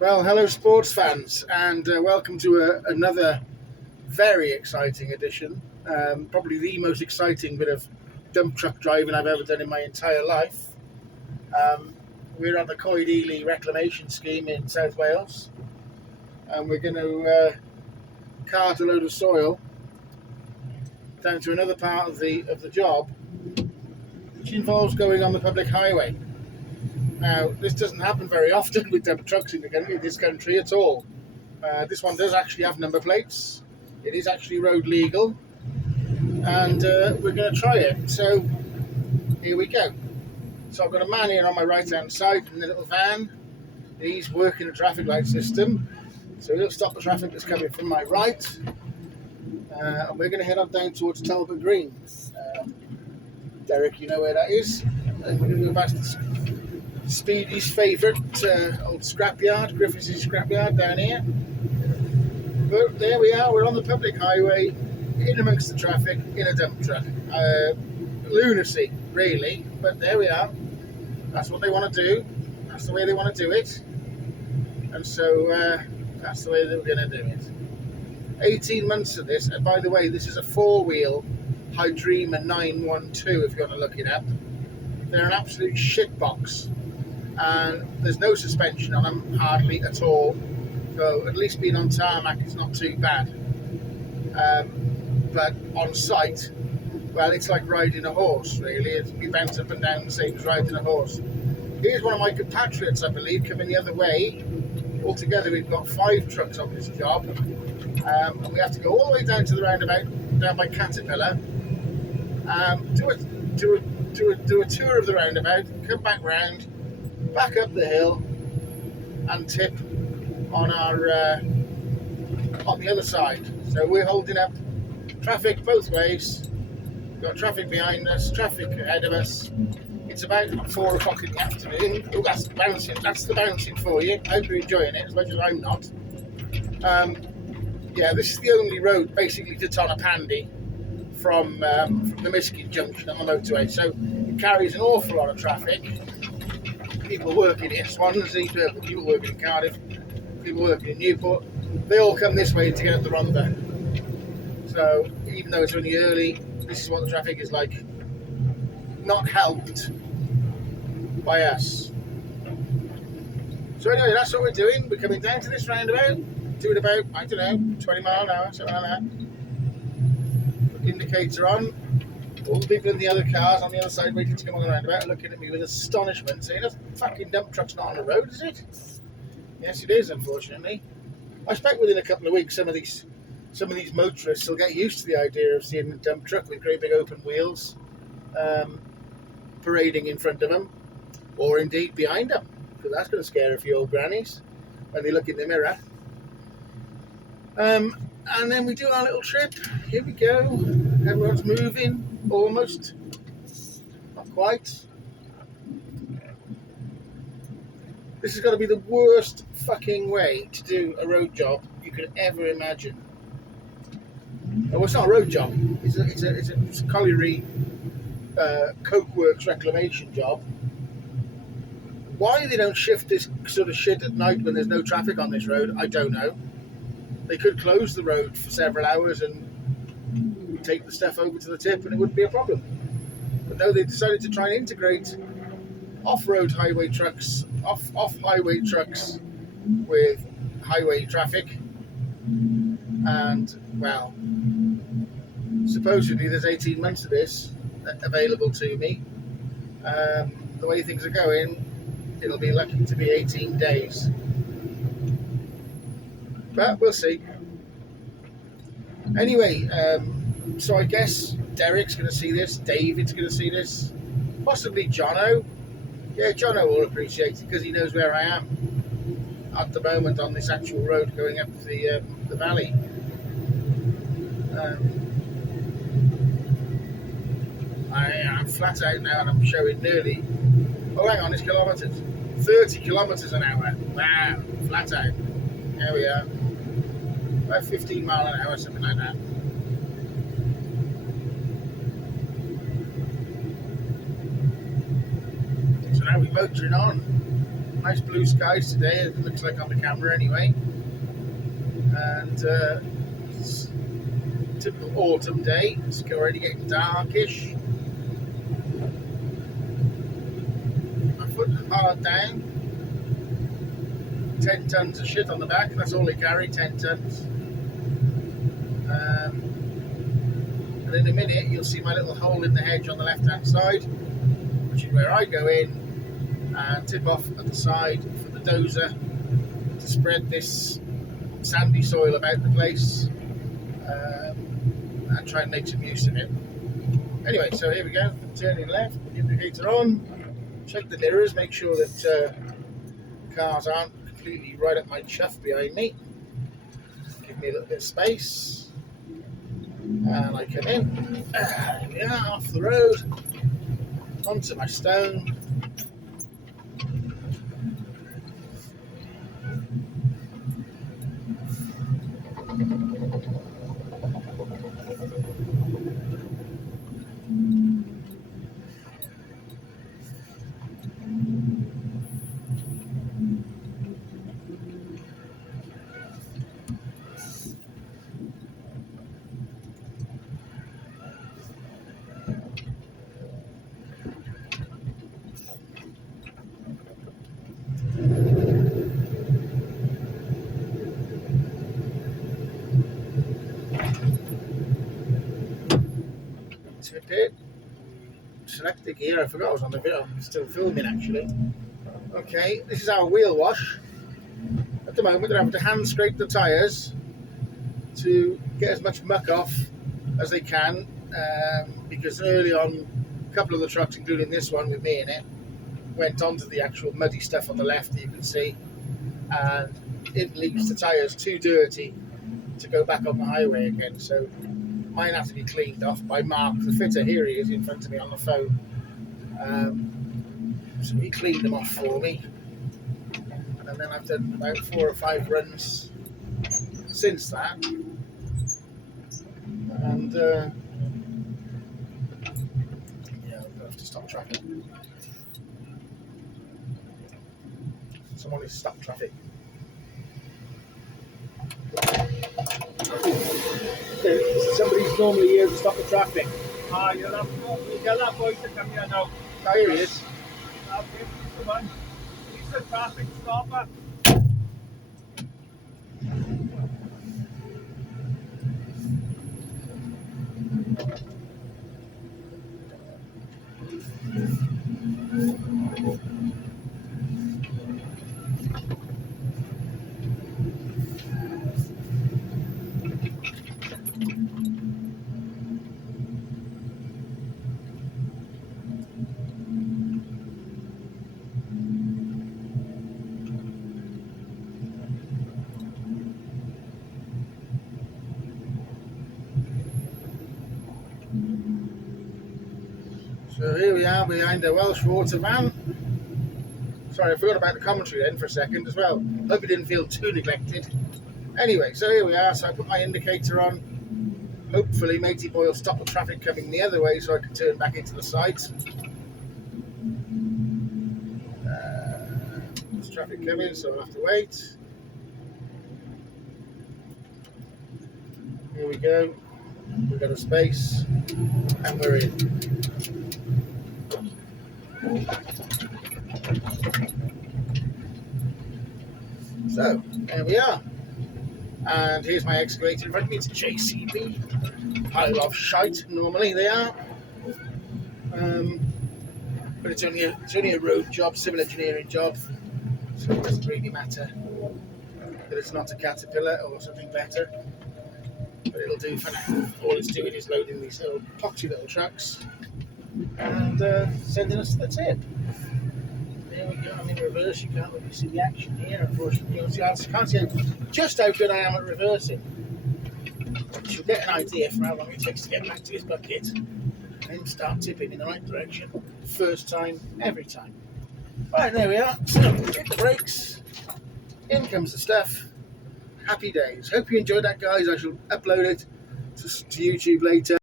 Well, hello, sports fans, and welcome to another very exciting edition. Probably the most exciting bit of dump truck driving I've ever done in my entire life. Um, we're on the Coed Ely Reclamation Scheme in South Wales, and we're going to cart a load of soil down to another part of the job, which involves going on the public highway. Now, this doesn't happen very often with dump trucks in this country at all. This one does actually have number plates. It is actually road legal, and we're going to try it. So here we go. So I've got a man here on my right hand side in the little van. He's working the traffic light system, so he'll stop the traffic that's coming from my right, and we're going to head on down towards Talbot Green. Derek, you know where that is. And we're going to go past Speedy's favourite old scrapyard, Griffiths' scrapyard down here. But there we are, we're on the public highway, in amongst the traffic, in a dump truck. Lunacy, really, but there we are. That's what they want to do. That's the way they want to do it. And so that's the way that we're going to do it. 18 months of this, and by the way, this is a four-wheel Hydrema 912 if you want to look it up. They're an absolute shitbox, and there's no suspension on them, hardly at all. So at least being on tarmac is not too bad. But on site, well, it's like riding a horse, really. We bounce up and down the same as riding a horse. Here's one of my compatriots, I believe, coming the other way. Altogether, we've got 5 trucks on this job. And we have to go all the way down to the roundabout, down by Caterpillar, do a tour of the roundabout, come back round, back up the hill, and tip on on the other side. So we're holding up traffic both ways. We've got traffic behind us, traffic ahead of us. It's about 4 o'clock in the afternoon. Oh, that's bouncing. That's the bouncing for you. I hope you're enjoying it as much as I'm not. Yeah, this is the only road basically to Tonopandi from the Miskin Junction on the motorway. So it carries an awful lot of traffic. People working in Swansea, people working in Cardiff, people working in Newport, they all come this way to get up the Rhondda. So even though it's only early, this is what the traffic is like. Not helped by us. So anyway, that's what we're doing. We're coming down to this roundabout, doing about, I don't know, 20 mile an hour, something like that. Indicator on. All the people in the other cars on the other side waiting to come on the roundabout are looking at me with astonishment, saying, "The fucking dump truck's not on the road, is it?" Yes, it is, unfortunately. I expect within a couple of weeks some of these motorists will get used to the idea of seeing a dump truck with great big open wheels parading in front of them, or indeed behind them, because that's going to scare a few old grannies when they look in the mirror. And then we do our little trip. Here we go. Everyone's moving, almost. Not quite. This is going to be the worst fucking way to do a road job you could ever imagine. Well, it's not a road job. It's a colliery coke works reclamation job. Why they don't shift this sort of shit at night when there's no traffic on this road, I don't know. They could close the road for several hours and take the stuff over to the tip and it wouldn't be a problem. But no, they decided to try and integrate off-road highway trucks, off-highway trucks with highway traffic. And, well, supposedly there's 18 months of this available to me. The way things are going, it'll be lucky to be 18 days. But we'll see. Anyway, so I guess Derek's going to see this, David's going to see this, possibly Jono. Yeah, Jono will appreciate it because he knows where I am at the moment on this actual road going up the valley. I'm flat out now and I'm showing nearly, oh hang on, it's kilometres, 30 kilometres an hour. Wow, flat out. There we are. About 15 mile an hour, something like that. So now we're motoring on. Nice blue skies today, it looks like on the camera anyway. And it's a typical autumn day. It's already getting darkish. My foot hard down. 10 tons of shit on the back, that's all they carry, 10 tons. And in a minute you'll see my little hole in the hedge on the left hand side, which is where I go in and tip off at the side for the dozer to spread this sandy soil about the place and try and make some use of it. Anyway, so here we go, turning left, put the indicator on, check the mirrors, make sure that cars aren't completely right up my chuff behind me. Give me a little bit of space, and I come in. Here we are, off the road, onto my stone. Tip it. Select the gear. I forgot I was on the video. I'm still filming actually. Okay, this is our wheel wash. At the moment, they're having to hand scrape the tyres to get as much muck off as they can, because early on, a couple of the trucks, including this one with me in it, went onto the actual muddy stuff on the left that you can see, and it leaves the tyres too dirty to go back on the highway again. So mine have to be cleaned off by Mark, the fitter. Here he is in front of me on the phone. So he cleaned them off for me. And then I've done about 4 or 5 runs since that. And yeah, I'll have to stop traffic. Someone needs to stop traffic. Somebody's normally here to stop the traffic. You'll get that boy to come here now. Oh, here he is. Come on. He's a traffic stopper. So here we are behind the Welsh water van. Sorry, I forgot about the commentary then for a second as well. Hope you didn't feel too neglected. Anyway, so here we are. So I put my indicator on. Hopefully Matey Boy will stop the traffic coming the other way so I can turn back into the sides. There's traffic coming, so I'll have to wait. Here we go. We've got a space and we're in. So, there we are. And here's my excavator in front of me. It's a JCB. Pile of shite, normally they are. But it's only a road job, civil engineering job. So it doesn't really matter that it's not a Caterpillar or something better. But it'll do for now. All it's doing is loading these little poxy little trucks and sending us to the tip. There we go. I'm in reverse. You can't really see the action here, unfortunately. I can't see just how good I am at reversing. But you'll get an idea from how long it takes to get back to his bucket and then start tipping in the right direction. First time, every time. Right, there we are. So, hit the brakes. In comes the stuff. Happy days. Hope you enjoyed that, guys. I shall upload it to YouTube later.